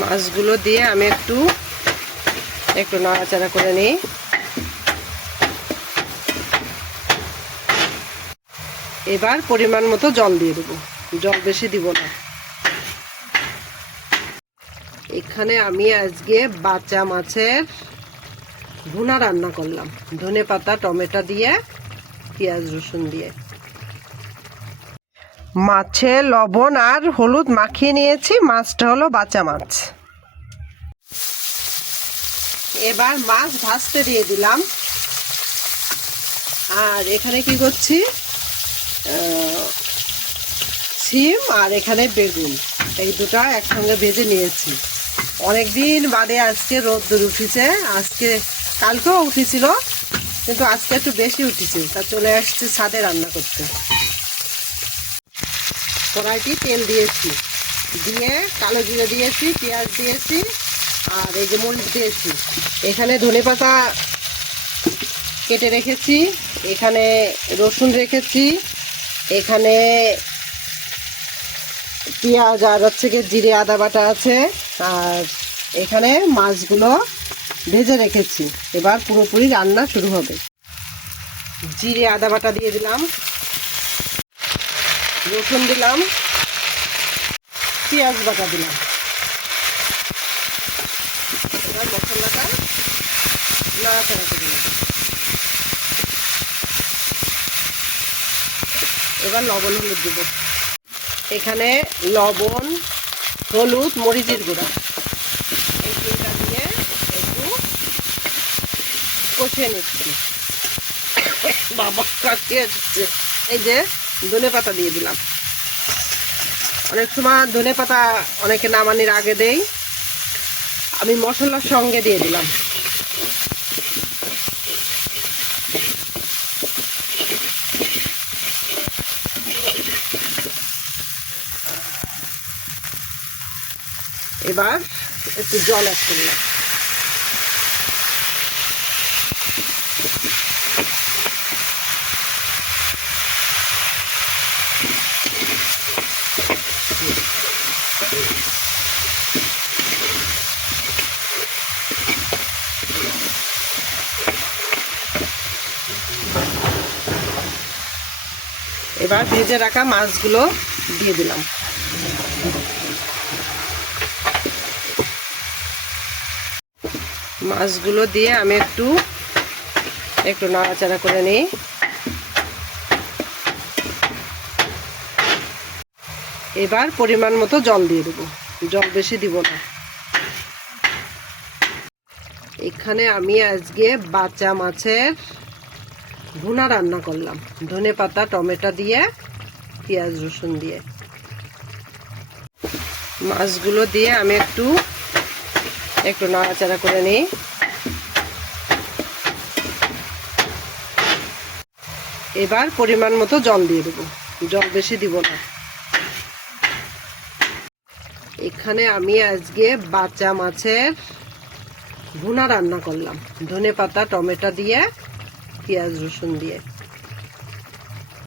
মাছগুলো দিয়ে আমি একটু নাড়াচাড়া করে নিই। এবার পরিমাণ মতো জল দিয়ে দেবো, জল বেশি দিব না। এখানে আমি আজকে বাচ্চা মাছের ভুনা রান্না করলাম, ধনেপাতা টমেটো দিয়ে, পেঁয়াজ রসুন দিয়ে। মাছে লবণ আর হলুদ মাখিয়ে নিয়েছি। মাছটা হলো বাচ্চা মাছ। এবার মাছ ভাজতে দিয়ে দিলাম। আর এখানে কি করছি, সিম আর এখানে বেগুন, এই দুটো একসঙ্গে ভেজে নিয়েছি। অনেকদিন বাদে আজকে রোদ্দুর উঠেছে। আজকে কালকেও উঠেছিল, কিন্তু আজকে একটু বেশি উঠেছে, তা চলে আসছে ছাদে রান্না করতে। কড়াইটি তেল দিয়েছি, দিয়ে কালো জিরে দিয়েছি, পেঁয়াজ দিয়েছি, আর এই যে মরিচ দিয়েছি। এখানে ধনেপাতা কেটে রেখেছি, এখানে রসুন রেখেছি, এখানে পেঁয়াজ আর হচ্ছে গিয়ে জিরে আদা বাটা আছে, আর এখানে মাছগুলো ভেজে রেখেছি। এবার পুরোপুরি রান্না শুরু হবে। জিরে আদা বাটা দিয়ে দিলাম, রসুন দিলাম, পেঁয়াজ বাটা দিলাম। এবার মশলাটা নাড়াচাড়া করে নেব। এবার লবণ হলুদ দেব। এখানে লবণ, হলুদ, মরিচের গুঁড়া, এই তিনটা দিয়ে একটু কষিয়ে নিচ্ছি। বাবা কাটিয়ে যাচ্ছে। এই যে ধনেপাতা দিয়ে দিলাম। অনেক সময় ধনেপাতা অনেকে নামানোর আগে দেই, আমি মশলার সঙ্গে দিয়ে দিলাম। এবার একটু জল অ্যাড করলাম। এবার ভেজে রাখা মাছগুলো দিয়ে দিলাম। মাছগুলো দিয়ে আমি একটু নাড়াচাড়া করে নিই। এবার পরিমাণ মতো জল দিয়ে দেবো, জল বেশি দিব না। এখানে আমি আজকে বাচ্চা মাছের ভুনা রান্না করলাম, ধনেপাতা টমেটো দিয়ে, পেঁয়াজ রসুন দিয়ে। মাছগুলো দিয়ে আমি একটু নাড়াচাড়া করে নিই। এবার পরিমাণ মতো জল দিয়ে দেবো, জল বেশি দিব না। এখানে আমি আজকে বাচ্চা মাছের ভুনা রান্না করলাম, ধনেপাতা টমেটো দিয়ে, পেঁয়াজ রসুন দিয়ে।